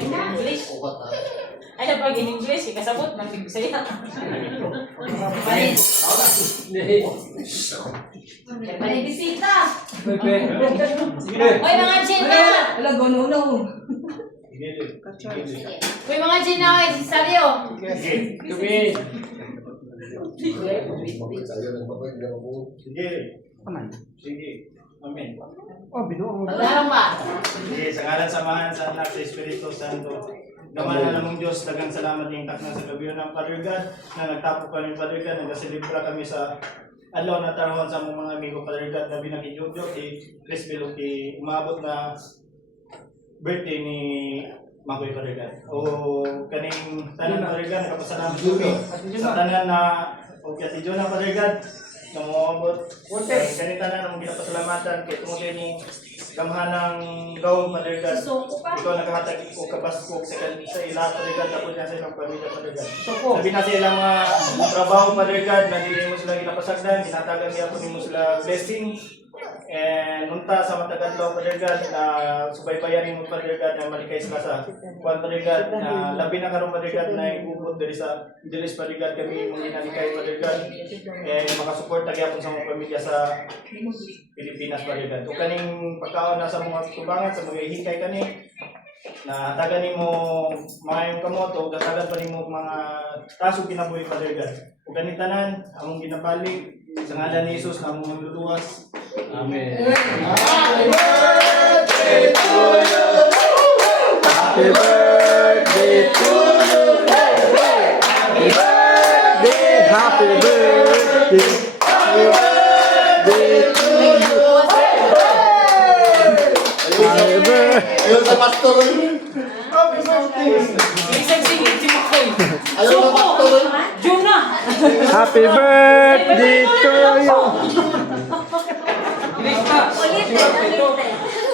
English. Ay, pag in English, kasabot ng Bisaya. Panisita. Hoy, mga China! Wala, gono-no. Hoy, mga China, hoy, si Sario. Sige. Amen. Paglarang ba? Sige, sa ngalan samahan sa anak sa Espiritu Santo. Gamanan namong Diyos, dagang salamat yung takna sa gabi ng Father God, na nagtapo kami Father God, nagaselebra kami sa adlaw na tarahon sa among mga amigo Father God, na binakidyo-dyo, Chris Belo, umabot na birthday ni Makoy Father God. O kaning tanan Father God, nakapasalamat kami sa tanan na o kaya si Jonah Father God, na umabot. Kaning tanan ang ginapasalamatan kay tungod ni gamhanang gawong Father God. Ikaw naghahatag ko kabaskog sa ila Father God, tapos na sa ilang pamilya Father God. Sabi na sa ilang mga trabaho Father God, na dili mo sila ginapasagdan, ginatagan niya po mo sila blessing. And nunta sa matagal daw Father God, na subaybayan mo Father God, na malikay sila sa kuwan Father God, na labi na karong Father God, na ibubot dari sa Dilis Father God, kami mong ginalikay Father God, and makasupport nagyapon sa mga pamilya sa Pilipinas Father God. Kung kaning pagkaon na sa mga tubangan, sa mga ihikay kani, na tagan ni mo mga yung kamoto, datagan pa ni mo mga tasong kinabuhi Father God. Kung kaning tanan, among ginapalik, sa ngalan ni Jesus na among magluluwas. Amen. Happy birthday to you. Happy birthday to you. Happy birthday. Happy birthday. Happy birthday to you. Happy birthday. Ayun sa pastor. Happy birthday. Sige, si Makoy. Ayun sa pastor. Jonah. Happy birthday to you.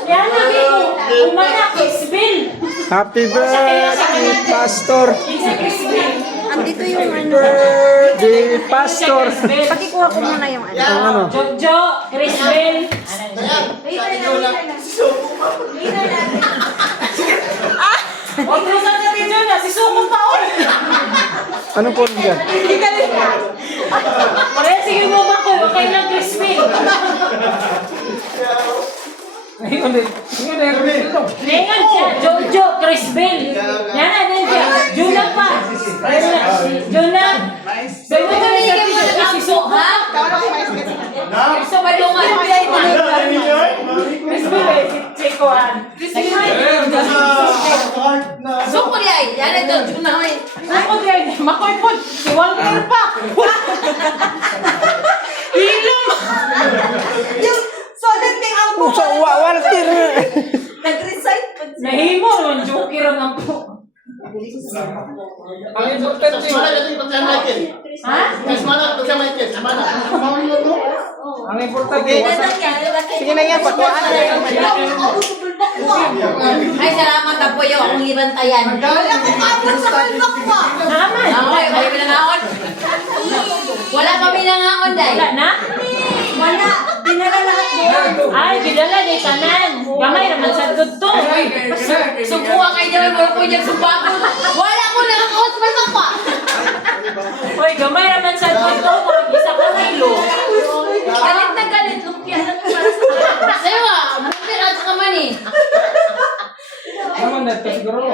Yan lagi ko. Umanak, Isbel. Happy birthday, Pastor. Isa Isbel. Andito yung ano. Birthday, Pastor. Pakikuha ko muna yung ano. Ang ano? Jojo, Crisbel. Huwag mo sa natin dyan na, si Sukong taon. Ano po dyan? Kaya sige mo ba ko, huwag kayo ng Crisbel. Nengan siya, Jojo, Crisbel. Yan na, nandiyan. Jonah pa. Jonah. Sabi mo na si Sukong. Gusto ba yung Crisbel, si Kuan. Suko niya eh. Yan ito, Jonah eh. Suko niya eh. Makoy po. Si Walter pa. Hilom. Yung sodat ng ampo. Sa Walter. Nag-recite pa siya. Nahimo naman, joker ang ampo. Ang importante. Ha? Ang importante. Sige na yan, pagkuhaan na yan. Ay, salamat na po yung akong ibantayan. Wala kong kapon sa kalbak pa. Naman. Okay, wala kami nangaon. Wala kami nangaon, Day. Wala na? Wala. Dinala lahat doon. Ay, gidala ni tanan. Gamay naman sa to. Subuha kayo dyan, wala ko dyan subagon. Wala ko nangaon sa kalbak pa. Hoy, gamay naman sa to. Isa ka hilo. Galit na galit. Lumpia na ito para sa Sewa, bukit at saka mani. Naman na ito siguro.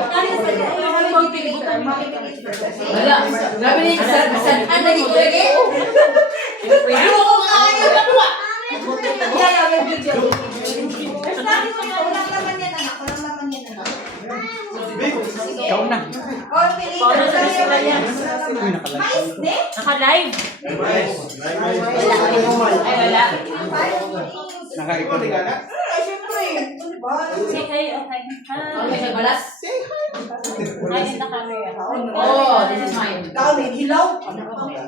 Wala. Grabe na yung kasal-kasalan. Naging ko lagi. Pwede mo kung kaya yung nakuha. Yeah, may video. Walang laman yan, anak. Walang laman yan, anak. Ikaw na. Oh, Pilipino. Paano sa restaurant yan? Mais, ne? Naka-live. Ay, wala. Naka-record ka na? Siyempre. Okay, okay. Okay, siya balas. Ay, in the camera. Oh, this is mine. Ikaw, may hilaw.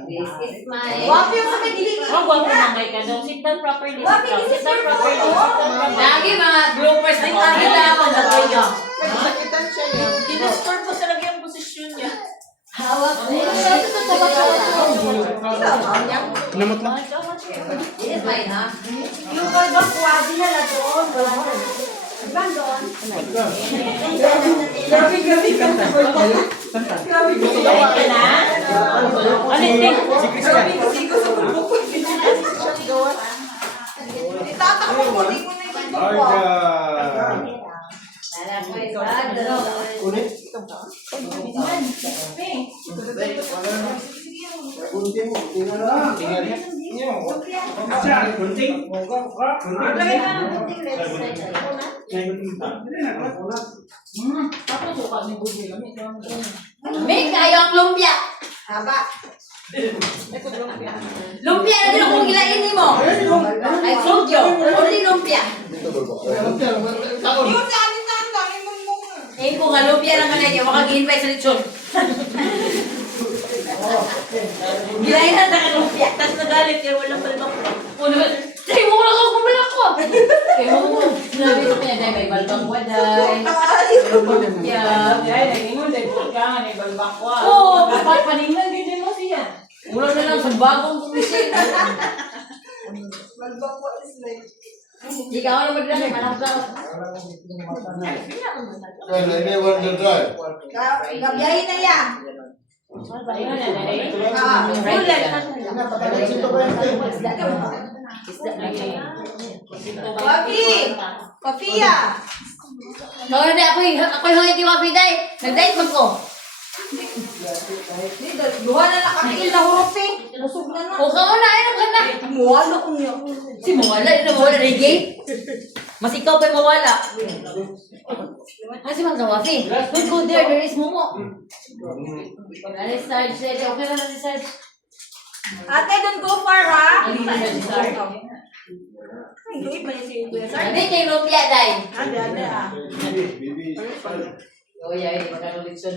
This is mine. Wapi yung sa may gilig. Huwag mo nang kay ka doon. Sit down properly. Wapi, Sit this is down your properly. photo. Sit down properly. Lagi mga bloopers na lagi lamang sa tuyo. Diniscore po sa lagi ang posisyon niya. Hawak ko. Namot lang. This is mine, ha? Yung kalbak, dinala doon. Wala na. Brandon. Grabe, grabe. Kanta. Grabe, gusto ko. Ay, ka na? Alin, Ting? Si Christian. Itatakbo mo, hindi mo na yung pagbubuha. Lala ko ay Brandon. May kayo ang lumpia. Haba. Lumpia na din kung gilain mo. I told you, only lumpia. Yun sa amin na ang dami mong mong. Eh kung nga lumpia lang ka na niya, makag-invite sa lechon. Gilain na ka lumpia. Tapos nagalit kayo, walang balbak ko. Puno ba? Say, mo lang ako kumalak ko. Kaya mo, sinabi ko kanya, dahil may balbang waday. Lumpia. Ay, nag-ingon, dahil po ka nga, may balbak ko. Oo. Dapat paningnan din mo siya. Ulo na lang sa bagong kumisin. Magbakwa is like. Hindi ka ako naman lang, malak ka. Well, anyone to drive? Gabiyahin na yan. Ayun na, eh. Wabi! Kafiya! Kaya na ako'y hangit yung kape day. Nag-date man ko. Duha na nakapil na hurot eh. Lusog na na. O ka na, ano ka na? Muwala ko niya. Si mawala, yun na mawala, reggae. Mas ikaw pa'y mawala. Kasi man sa wafi. Don't go there is Momo. Ano si Sarge? Okay na si Sarge. Ate, don't go far ha. Ano si Sarge? Ay, duit ba niya si Kuya Sar? Sabi kay Lumpia, day. Ate, ate ah. O yay, magkakulitson.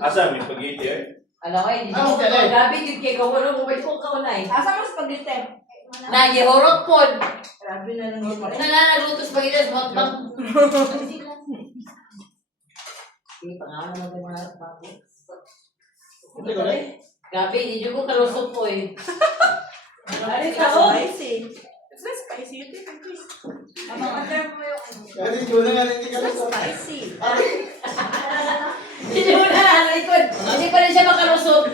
Asa, may pag-iti eh. Alam ko, hindi ko gabi, hindi kay kawala mo, may kong kaunay. Asa mo sa pag-item? Nagihorot po. Grabe na lang yun. Nananalutos pa gitas, matbang. Hindi, pangalan mo yung mga bago. Gabi, hindi ko kalusot po eh. Ay, tao. Spicy. It's not spicy. You take a piece. Ate mo yung spicy. Hindi mo na nalalikod. Hindi pa rin siya makalusot.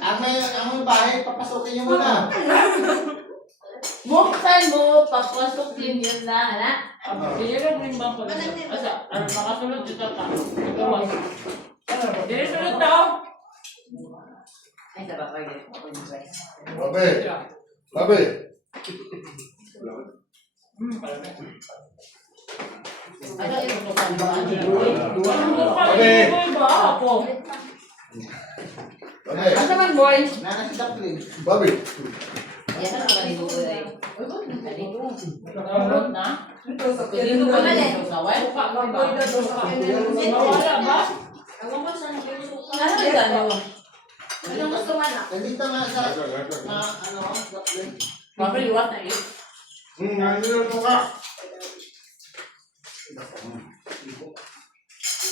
Ang bahay, papasukin niyo muna. Buksan mo, papasok din yun na, hala. Pinirang rin ba ko? Asa, ano, makasulod dito ka. Ikaw. Dili sulod daw. Ay, sabak kayo. Babe. Babe. Ano yung tutukan ba? Sabi! Ba ako? Babe. Asa man, boy? Babe. Yan na naman yung buhay. Nahulog na? Hindi ko pa mali. Suka lang ba? Mawala ba? Ano yung gano'n? Anong gusto man ah? Nandito nga sa... ano? Mapaliwat na yun. Nandito ka.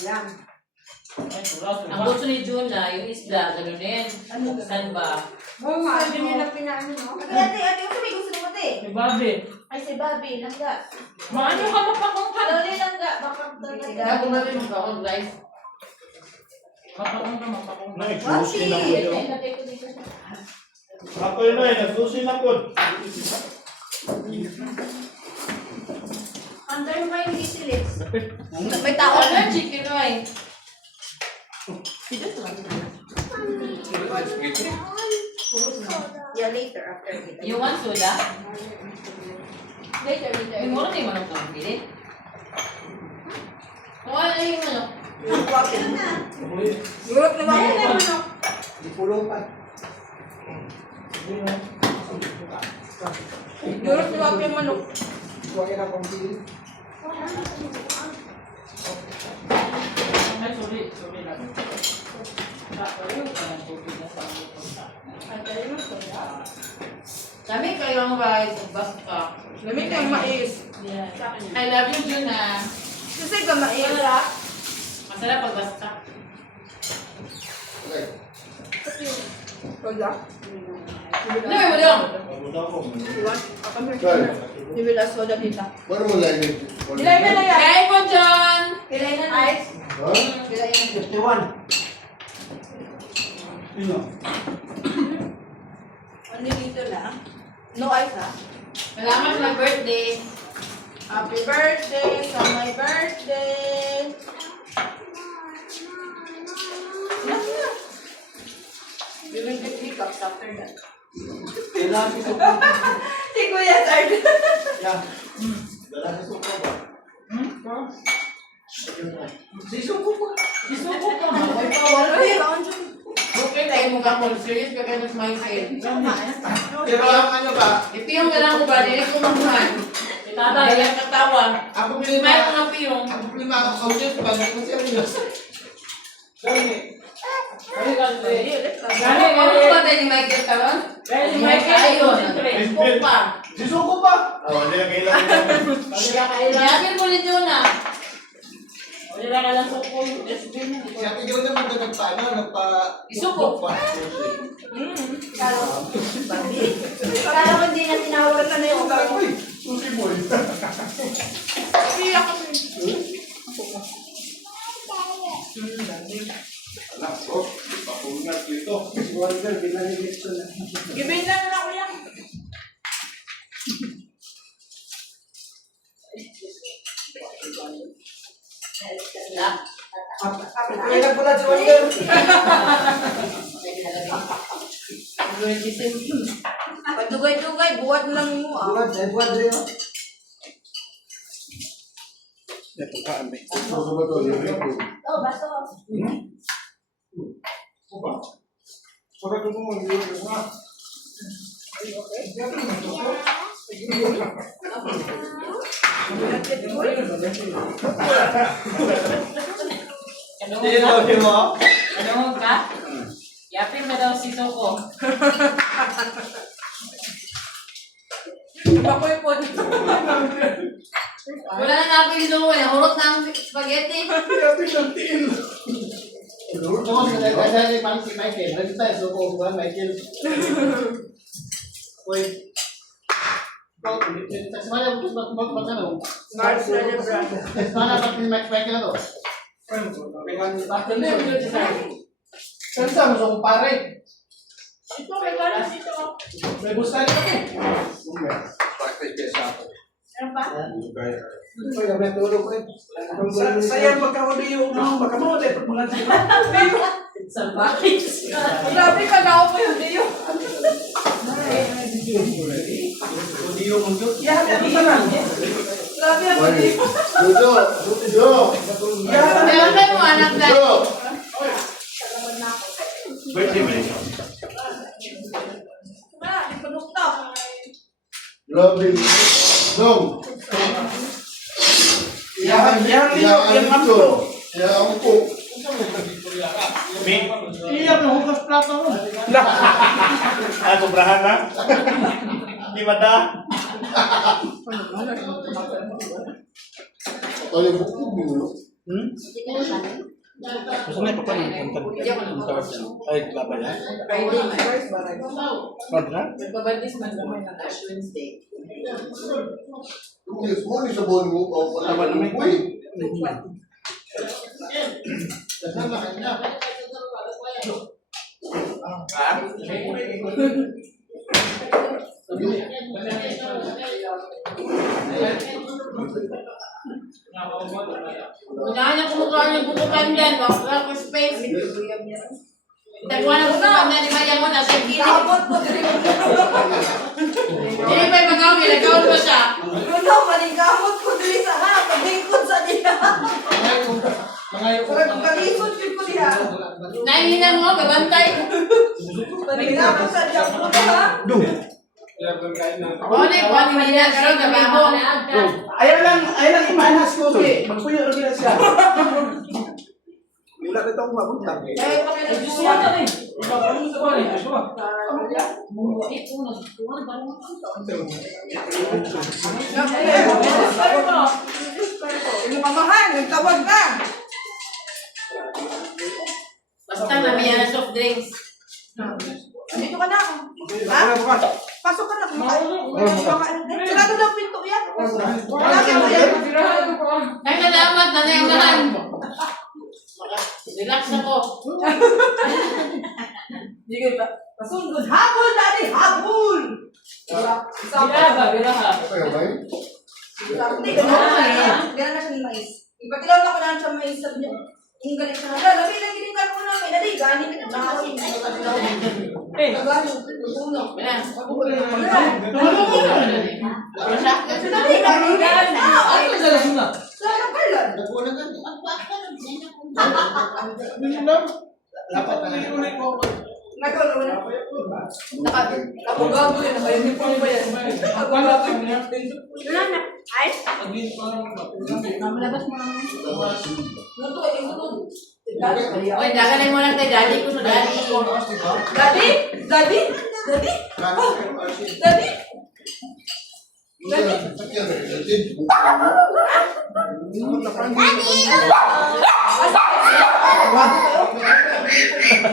Yan. Ang gusto ni Juna, yung isda, gano'n din. Saan ba? Oo nga. Sabi nila pinaano no? Ate, ate, gusto may gusto mo ate. Si Bobby. Ay, si Bobby, langga. Maano ka mapakong ka? Dali langga. Baka Kaya kung natin yung kakot, guys. Mapakong ka, mapakong ka. Nagsusi na po yun. Ako yun eh, nagsusi na po. Antay mo kayo hindi silis. May tao na, chicken oy. Yeah, later after kita. You want soda? Later. May mura na yung manok na pilit. Kung ano yung manok? Yurot na ba? Ano? Yurot na ba yung manok? Ay, sorry. Sorry lang. Ayun, parang tubig na sa mga punta. Sabi kayo ang rice, basta. Lamig kang mais. I love you, Juna. Kasi ka mais. Masarap pag basta. Okay. Wala. Ano mo lang? Kaya, Nibila soda dito. paano mo lainin? Ilay na yan. Kaya mo, John! Ilay na na. Ice? Ha? Ilay na. 51. Sino? Ano dito na? No ice ha? Salamat sa birthday. Happy birthday sa my birthday. We will get hiccups after that. Kailangan ko. Si Kuya Sard. Yeah. Dala sa suko ba? Sisuko ko. Sisuko ko. Ay, power. Ay, kaon dyan. Okay, tayo mo ka mo. Serious ka kayo sa mga kayo. Pero ang ano ba? Ipiyong ka lang ko ba? Dili ko mamuhan. Tatay. Dali ang katawa. Ako Smile ko ng piyong. Ako problema ako sa ulit pag hindi ko serious. Ano ba tayo ni Michael karon? Ayun. Kung pa. Sisuko pa. Oh, hindi ang kailangan. Yakin mo ni Jonah. Wala ka lang sa ko yung SB mo. Si Ate Giro naman doon Isuko. Kala ko hindi na tinawag na yung Uy, susi boy. Iyak ko. Anak ko, papungat dito. Gibin lang na kuya. Kailan pala si Wonder? Pagdugay-dugay, buhat lang mo ah. Buwan rin. Ito ka, ambe. Ano ba ito? Oh, baso. Pagkat ko mo, hindi ko na. Tino mo? Ano ka? Yapin mo daw si Toko. Bakoy po dito. Wala na napin doon. Hurot na ang spaghetti. Mars celebration. Saan sa mo sa kumpare? Ito, may galas dito. May busta rin kami. Ano pa? Sayang magkahuli yung magkamuli. Grabe ka na ako yung Dio. Hindi yung mundo. Yan, ano ka na? Grabe ako Dio. Meron kayo mga anak na. Birthday mo rin. Wala, di pa nukta. Grabe. Dong. Yan yung amto. Yan po. Iyak na hukas plato mo. Ah, sobrahan na? Hindi mada? Ito yung bukog mo. Gusto na ipapanin ang ay, babay na. Friday, my first barang. Kontra? Nagbabaldis man naman ng Ash Wednesday. Yung small sa buwan mo. Wala naman. Uy. Dasal na kanya. Unahan niya kumukuha ng bukukan dyan. Wala ko space. Tagwa na bukukan na ni Maya mo na sa gilid. Kapot ko din. Hindi pa yung magkawin. Nagkawin ba siya? Ano, maligkamot ko din sa ha. Pagingkod sa niya. Parang kalisod ko niya. Nahihinan mo, gabantay. Maligkamot sa niya po ha. Oo na, ikuha ni Mina. Karoon, gabibo. Ayaw lang imanas ko. Magpuyo rin siya. Wala na itong mabutang. Eh, Gusto mo ito eh. Mamahan, nagtawag na. Basta mamiya na soft drinks. Dito ka na. Ha? Pasok ka na. Sarado na ang pinto yan. Malaki mo yan. Ay, salamat, nanay unahan. Relax ako. Sige ba? Pasundod. Habol, daddy! Habol! Biraha, biraha. Hindi, gano'n na siya ng mais. Ipatilaw na ko na siya mais. Sabi niya, yung galit siya. Labi lang giningan mo namin. Dali, ganin ka na. Eh, Nagano, uno. Yan. Dali, ganin. Ano sa lasuna? Sana kalan. Dapat na ulit mo. Nagano na. Nakapagabo yun. Hindi po ba yan? Nakapagabo yun. Wala na. Ay? Mamalabas mo naman. Luto, imunod. Oy, dagalan mo lang kay daddy ko sa daddy. Daddy? Daddy? Daddy? Daddy? Sabi siya, si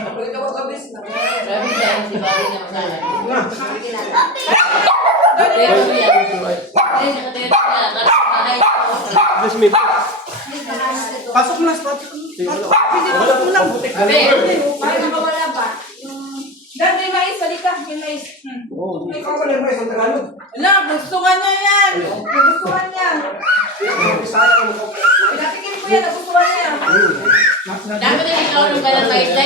Bobby na masala. Pero siya. Ay, nakatero niya. Ay, Pasok na, stop. Pinipasok mo lang. Abe. Ay, mawala ba? Dad, may mais. Halika, may mais. May kakalan ba isang Tagalog? Wala, gustuhan niya yan. Nagustuhan niya. Pinatigil ko yan, nagustuhan niya. Dapat na ikaw nung galang guideline.